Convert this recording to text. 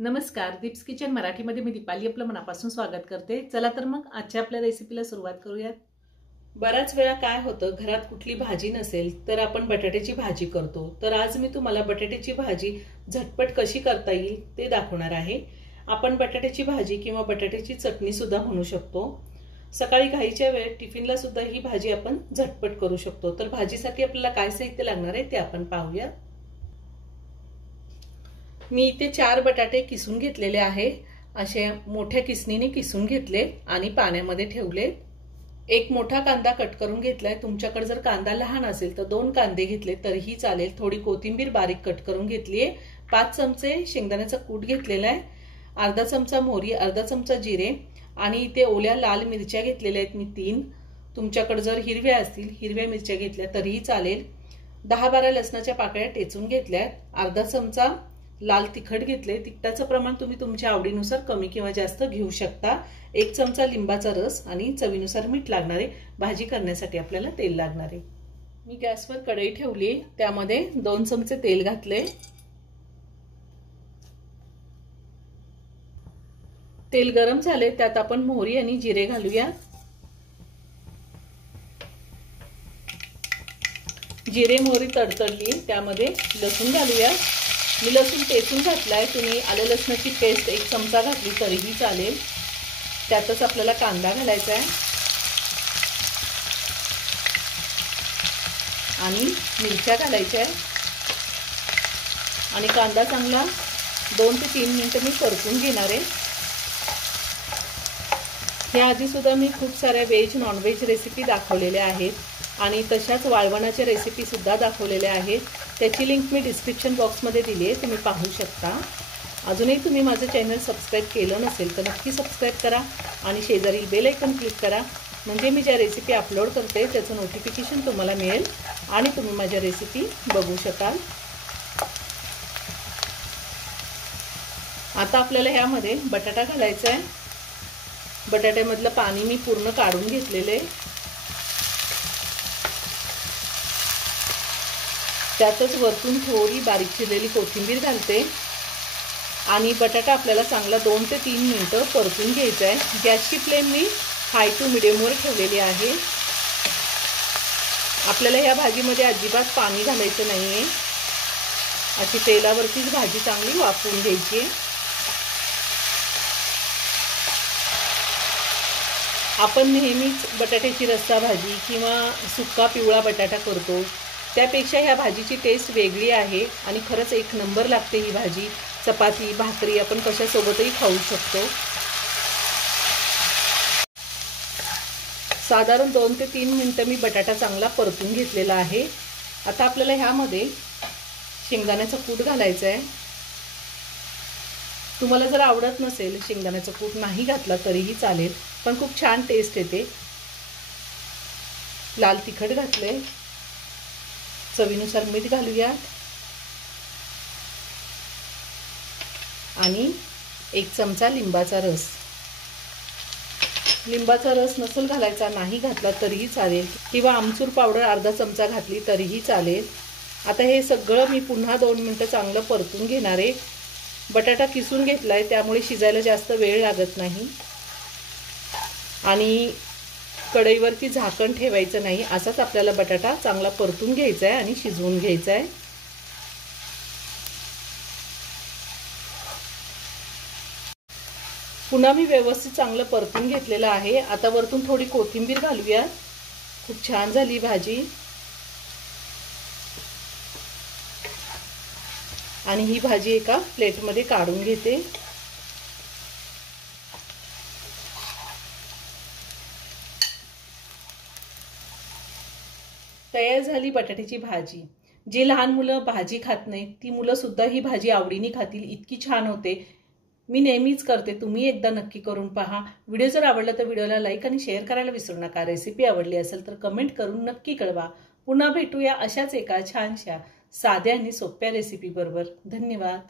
नमस्कार, दीप्स किचन मराठीमध्ये मी दीपाली आपलं मनापासून स्वागत करते। चला तर मग आजच्या आपल्या रेसिपीला सुरुवात करूयात। बऱ्याच वेळा काय होतं, घरात कुठली भाजी नसेल तर आपण बटाट्याची भाजी करतो। तर आज मी तुम्हाला बटाट्याची भाजी झटपट कशी करता येईल ते दाखवणार आहे। आपण बटाट्याची भाजी किंवा बटाट्याची चटणी सुद्धा म्हणू शकतो। सकाळी घाईच्या वेळेत टिफिनला सुद्धा ही भाजी आपण झटपट करू शकतो। तर भाजीसाठी आपल्याला काय साहित्य लागणार आहे ते आपण पाहूया। मी इथे 4 बटाटे किसून घेतलेले आहे। असे मोठ्या किसणीने किसून घेतले आणि पाण्यामध्ये ठेवले। एक मोठा कांदा कट करून घेतलाय। तुमच्याकडे जर कांदा लहान असेल तर 2 कांदे घेतले तरीही चालेल। थोडी कोथिंबीर बारीक कट करून घेतलीये। 5 चमचे शेंगदाण्याचा कूट घेतलेला आहे। अर्धा चमचा मोहरी, अर्धा चमचा जिरे आणि इथे ओल्या लाल मिरच्या घेतलेल्या आहेत मी 3। तुमच्याकडे जर हिरव्या असतील हिरव्या मिरच्या घेतल्या तरीही चालेल। 10-12 लसणाच्या पाकळ्या टेचून घेतल्या। अर्धा चमचा लाल तिखट घेतले। तिखटाचं प्रमाण तुम्ही तुमच्या आवडीनुसार कमी किंवा जास्त घेऊ शकता। 1 चमचा लिंबाचा रस आणि चवीनुसार मीठ लागणार आहे। भाजी करण्यासाठी आपल्याला तेल लागणार आहे। मी गॅसवर कढई ठेवली, त्यामध्ये 2 चमचे तेल घातले। तेल गरम झाले, त्यात आपण मोहरी आणि जिरे घालूया। जिरे मोहरी तडतडली, त्यामध्ये लसूण घालूया। मी लसूण टेचून घातलाय। तुम्ही आलं लसणाची पेस्ट 1 चमचा घातली तरीही चालेल। त्यातच आपल्याला कांदा घालायचा आहे आणि मिरच्या घालायच्या आहे आणि कांदा चांगला 2 ते 3 मिनिटं मी परतून घेणार आहे। याआधी सुद्धा मी खूप साऱ्या व्हेज नॉन व्हेज रेसिपी दाखवलेल्या आहेत आणि तशाच वाळवणाच्या रेसिपी सुद्धा दाखवलेल्या आहेत। त्याची लिंक मी डिस्क्रिप्शन बॉक्समध्ये दिली आहे, तुम्ही पाहू शकता। अजूनही तुम्ही माझं चॅनल सबस्क्राइब केलं नसेल तर नक्की सबस्क्राइब करा आणि शेजारील बेल आयकॉन क्लिक करा, म्हणजे मी ज्या रेसिपी अपलोड करते त्याचं नोटिफिकेशन तुम्हाला मिळेल आणि तुम्ही माझ्या रेसिपी बघू शकाल। आता आपल्याला ह्यामध्ये बटाटा घालायचा आहे। बटाट्यामधलं पाणी मी पूर्ण काढून घेतलेलं आहे। त्यातच वरतून थोडी बारीक चिरलेली कोथिंबीर घालते आणि बटाटा आपल्याला चांगला 2 ते 3 मिनिटं परतून घ्यायचा आहे। गॅसची फ्लेम मी हाय टू मिडियमवर ठेवलेली आहे। आपल्याला ह्या भाजीमध्ये अजिबात पाणी घालायचं नाहीये। अशी तेलावरतीच भाजी चांगली वाफवून घ्यायची। आपण नेहमीच बटाट्याची रस्सा भाजी किंवा सुक्का पिवळा बटाटा करतो, त्यापेक्षा ह्या भाजीची टेस्ट वेगळी आहे आणि खरंच एक नंबर लागते ही भाजी। चपाती भाकरी आपण कशासोबतही खाऊ शकतो। साधारण 2 ते 3 मिनिटं मी बटाटा चांगला परतून घेतलेला आहे। आता आपल्याला ह्यामध्ये शेंगदाण्याचा कूट घालायचा आहे। तुम्हाला जर आवडत नसेल शेंगदाण्याचा कूट नाही घातला तरीही चालेल, पण खूप छान टेस्ट येते। लाल तिखट घातले, चवीनुसार मीठ घालूया आणि 1 चमचा लिंबाचा रस। लिंबाचा रस नसेल घालायचा, नाही घातला तरीही चालेल, किंवा आमचूर पावडर अर्धा चमचा घातली तरीही चालेल। आता हे सगळं मी पुन्हा 2 मिनिटं चांगलं परतून घेणार आहे। बटाटा किसून घेतलाय त्यामुळे शिजायला जास्त वेळ लागत नाही आणि कढईवरती झाकण ठेवायचं नाही। असाच आपल्याला बटाटा चांगला परतून घ्यायचा आहे आणि शिजवून घ्यायचा आहे। पुन्हा मी व्यवस्थित चांगलं परतून घेतलेलं आहे। आता वरतून थोडी कोथिंबीर घालूया। खूप छान झाली भाजी आणि ही भाजी एका प्लेटमध्ये काढून घेते। तयार झाली बटाट्याची भाजी। जी लहान मुलं भाजी खात नाहीत ती मुलं सुद्धा ही भाजी आवडीने खातील, इतकी छान होते। मी नेहमीच करते, तुम्ही एकदा नक्की करून पहा। व्हिडिओ जर आवडला तर व्हिडिओला लाईक आणि शेअर करायला विसरू नका। रेसिपी आवडली असेल तर कमेंट करून नक्की कळवा। पुन्हा भेटूया अशाच एका छानशा साध्या आणि सोप्या रेसिपी बरोबर। धन्यवाद।